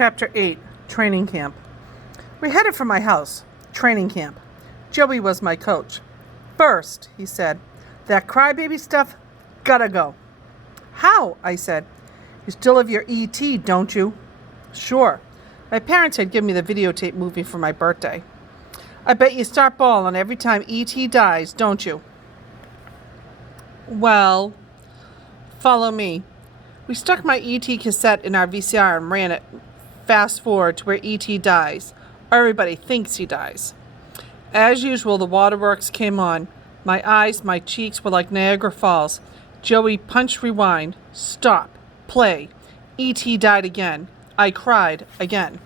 Chapter 8, Training Camp. We headed for my house. Training camp. Joey was my coach. First, he said, that crybaby stuff, gotta go. How? I said. You still have your E.T., don't you? Sure. My parents had given me the videotape movie for my birthday. I bet you start bawling every time E.T. dies, don't you? Well, follow me. We stuck my E.T. cassette in our VCR and ran it fast forward to where E.T. dies, or everybody thinks he dies. As usual, the waterworks came on. My eyes, my cheeks were like Niagara Falls. Joey punched rewind. Stop. Play. E.T. died again. I cried again.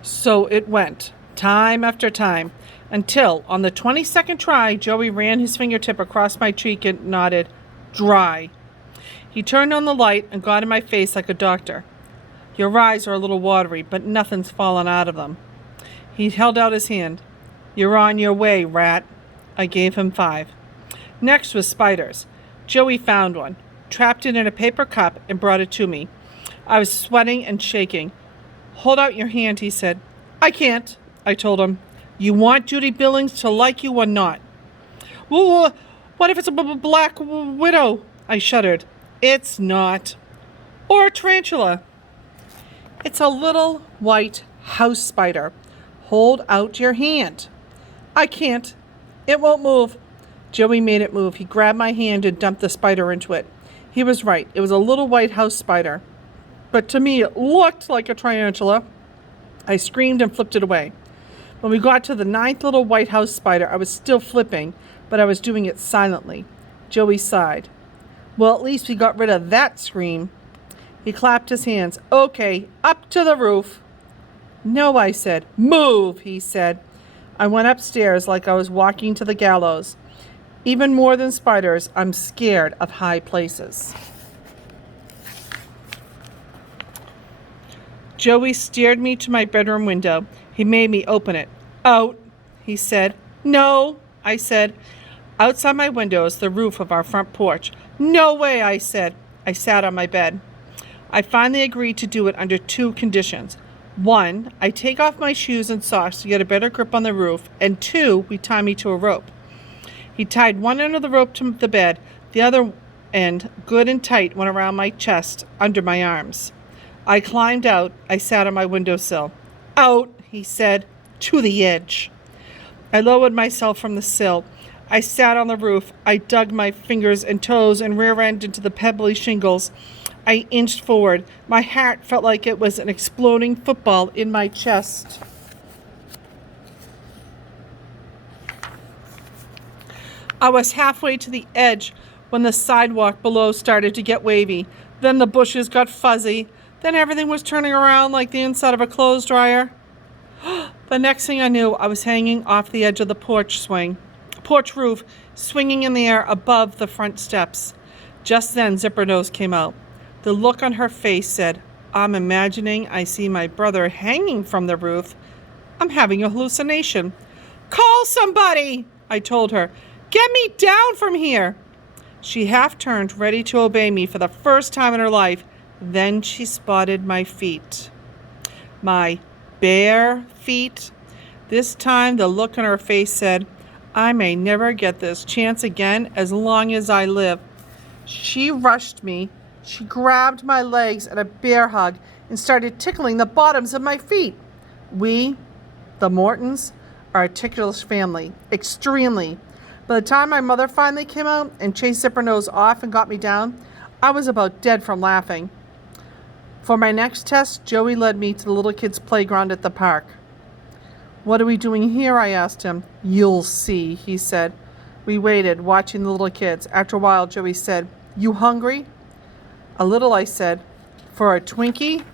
So it went, time after time, until on the 22nd try, Joey ran his fingertip across my cheek and nodded, dry. He turned on the light and got in my face like a doctor. Your eyes are a little watery, but nothing's fallen out of them. He held out his hand. You're on your way, rat. I gave him 5. Next was spiders. Joey found one, trapped it in a paper cup, and brought it to me. I was sweating and shaking. Hold out your hand, he said. I can't, I told him. You want Judy Billings to like you or not? Well, what if it's a black widow? I shuddered. It's not. Or a tarantula. It's a little white house spider. Hold out your hand. I can't. It won't move. Joey made it move. He grabbed my hand and dumped the spider into it. He was right. It was a little white house spider. But to me, it looked like a tarantula. I screamed and flipped it away. When we got to the 9th little white house spider, I was still flipping, but I was doing it silently. Joey sighed. Well, at least we got rid of that scream. He clapped his hands. Okay, up to the roof. No, I said. Move, he said. I went upstairs like I was walking to the gallows. Even more than spiders, I'm scared of high places. Joey steered me to my bedroom window. He made me open it. Out, he said. No, I said. Outside my window is the roof of our front porch. No way, I said. I sat on my bed. I finally agreed to do it under 2 conditions. 1, I take off my shoes and socks to get a better grip on the roof, and 2, we tie me to a rope. He tied one end of the rope to the bed, the other end, good and tight, went around my chest, under my arms. I climbed out. I sat on my windowsill. Out, he said, to the edge. I lowered myself from the sill. I sat on the roof. I dug my fingers and toes and rear end into the pebbly shingles. I inched forward. My heart felt like it was an exploding football in my chest. I was halfway to the edge when the sidewalk below started to get wavy. Then the bushes got fuzzy. Then everything was turning around like the inside of a clothes dryer. The next thing I knew, I was hanging off the edge of the porch roof, swinging in the air above the front steps. Just then, Zipper Nose came out. The look on her face said, I'm imagining I see my brother hanging from the roof. I'm having a hallucination. Call somebody, I told her. Get me down from here. She half turned, ready to obey me for the first time in her life. Then she spotted my feet. My bare feet. This time the look on her face said, I may never get this chance again as long as I live. She rushed me. She grabbed my legs at a bear hug and started tickling the bottoms of my feet. We, the Mortons, are a ticklish family, extremely. By the time my mother finally came out and chased Zipper Nose off and got me down, I was about dead from laughing. For my next test, Joey led me to the little kids' playground at the park. What are we doing here? I asked him. You'll see, he said. We waited, watching the little kids. After a while, Joey said, You hungry? A little, I said. For a Twinkie?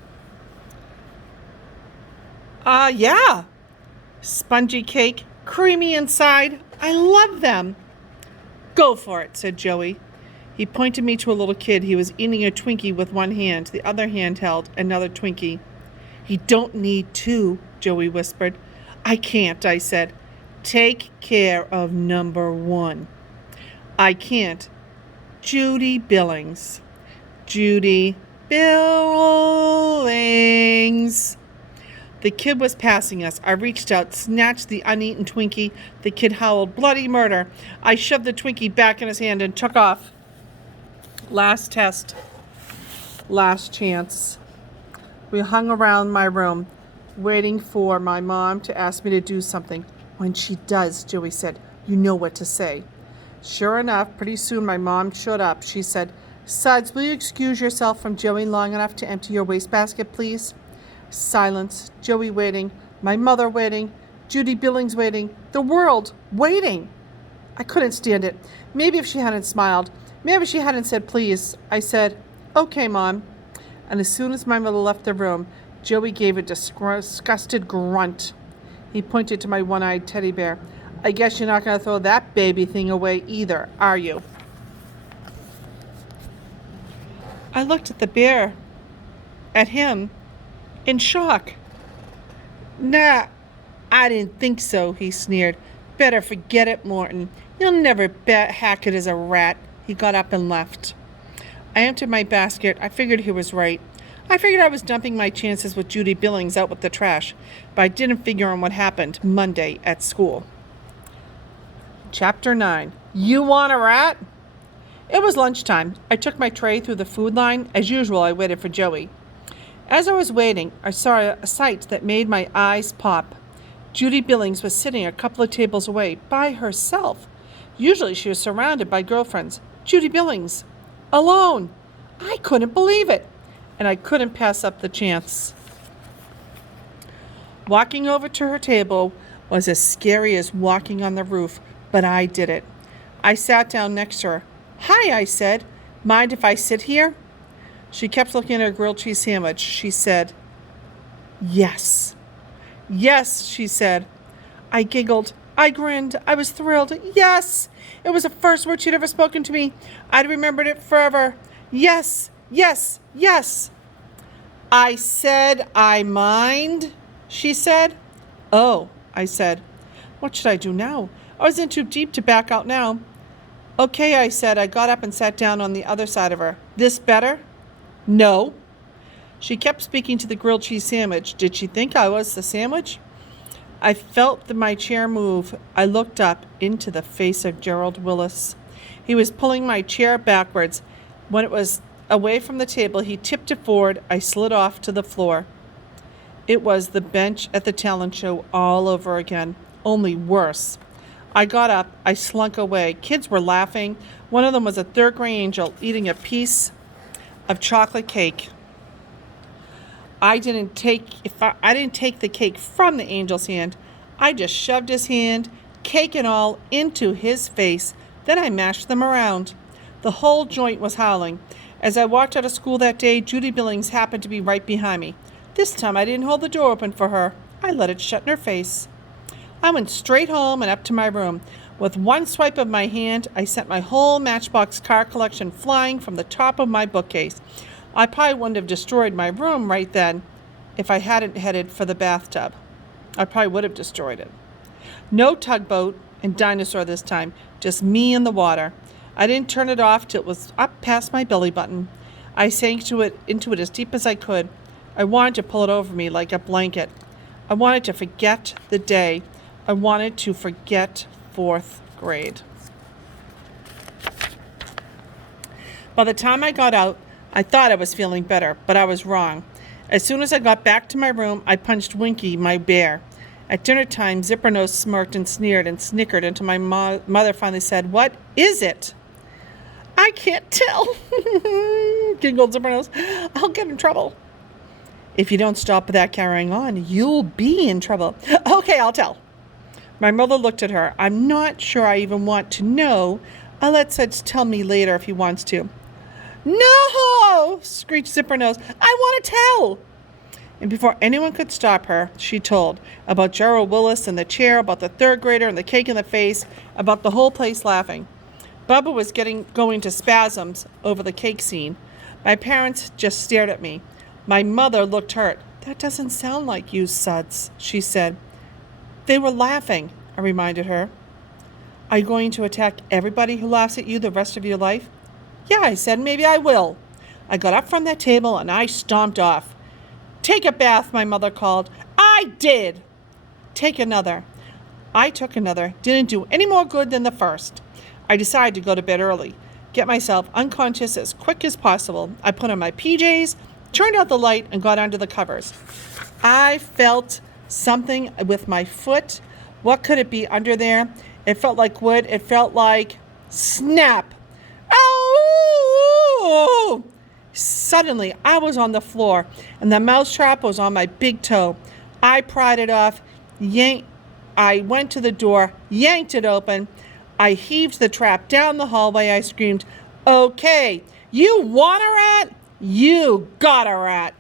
Yeah. Spongy cake, creamy inside. I love them. Go for it, said Joey. He pointed me to a little kid. He was eating a Twinkie with one hand. The other hand held another Twinkie. You don't need 2, Joey whispered. I can't, I said. Take care of number 1. I can't. Judy Billings. Judy Billings. The kid was passing us. I reached out, snatched the uneaten Twinkie. The kid howled, "Bloody murder." I shoved the Twinkie back in his hand and took off. Last test. Last chance. We hung around my room, waiting for my mom to ask me to do something. "When she does," Joey said, "you know what to say." Sure enough, pretty soon my mom showed up. She said, "Suds, will you excuse yourself from Joey long enough to empty your wastebasket, please?" Silence. Joey waiting. My mother waiting. Judy Billings waiting. The world waiting. I couldn't stand it. Maybe if she hadn't smiled. Maybe she hadn't said please. I said, "Okay, Mom." And as soon as my mother left the room, Joey gave a disgusted grunt. He pointed to my one-eyed teddy bear. "I guess you're not going to throw that baby thing away either, are you?" I looked at the bear, at him, in shock. "Nah, I didn't think so," he sneered. "Better forget it, Morton. You'll never hack it as a rat." He got up and left. I emptied my basket. I figured he was right. I figured I was dumping my chances with Judy Billings out with the trash, but I didn't figure on what happened Monday at school. Chapter 9. You want a rat? It was lunchtime. I took my tray through the food line. As usual, I waited for Joey. As I was waiting, I saw a sight that made my eyes pop. Judy Billings was sitting a couple of tables away by herself. Usually she was surrounded by girlfriends. Judy Billings, alone. I couldn't believe it, and I couldn't pass up the chance. Walking over to her table was as scary as walking on the roof, but I did it. I sat down next to her. "Hi," I said. "Mind if I sit here?" She kept looking at her grilled cheese sandwich. She said, "Yes." "Yes," she said. I giggled. I grinned. I was thrilled. Yes! It was the first word she'd ever spoken to me. I'd remembered it forever. Yes, yes, yes. "I said I mind," she said. "Oh," I said. What should I do now? I was in too deep to back out now. "Okay," I said. I got up and sat down on the other side of her. "This better?" "No." She kept speaking to the grilled cheese sandwich. Did she think I was the sandwich? I felt my chair move. I looked up into the face of Gerald Willis. He was pulling my chair backwards. When it was away from the table, he tipped it forward. I slid off to the floor. It was the bench at the talent show all over again, only worse. I got up. I slunk away. Kids were laughing. One of them was a third-grade angel eating a piece of chocolate cake. I didn't take the cake from the angel's hand. I just shoved his hand, cake and all, into his face. Then I mashed them around. The whole joint was howling. As I walked out of school that day, Judy Billings happened to be right behind me. This time I didn't hold the door open for her. I let it shut in her face. I went straight home and up to my room. With one swipe of my hand, I sent my whole Matchbox car collection flying from the top of my bookcase. I probably wouldn't have destroyed my room right then if I hadn't headed for the bathtub. I probably would have destroyed it. No tugboat and dinosaur this time, just me in the water. I didn't turn it off till it was up past my belly button. I sank into it as deep as I could. I wanted to pull it over me like a blanket. I wanted to forget the day. I wanted to forget 4th grade. By the time I got out, I thought I was feeling better, but I was wrong. As soon as I got back to my room, I punched Winky, my bear. At dinner time, Zippernose smirked and sneered and snickered until my mother finally said, "What is it?" "I can't tell," giggled Zippernose. "I'll get in trouble." "If you don't stop that carrying on, you'll be in trouble." "Okay, I'll tell." My mother looked at her. "I'm not sure I even want to know. I'll let Suds tell me later if he wants to." "No!" screeched Zippernose. "I want to tell." And before anyone could stop her, she told about Gerald Willis and the chair, about the third grader and the cake in the face, about the whole place laughing. Bubba was going to spasms over the cake scene. My parents just stared at me. My mother looked hurt. "That doesn't sound like you, Suds," she said. "They were laughing," I reminded her. "Are you going to attack everybody who laughs at you the rest of your life?" "Yeah," I said, "maybe I will." I got up from that table and I stomped off. Take a bath, my mother called. I did. Take another. I took another. Didn't do any more good than the first. I decided to go to bed early, get myself unconscious as quick as possible. I put on my PJs, turned out the light, and got under the covers. I felt something with my foot. What could it be under there? It felt like wood. It felt like snap. Oh! Suddenly, I was on the floor, and the mousetrap was on my big toe. I pried it off, I went to the door, yanked it open. I heaved the trap down the hallway. I screamed, "Okay, you want a rat? You got a rat."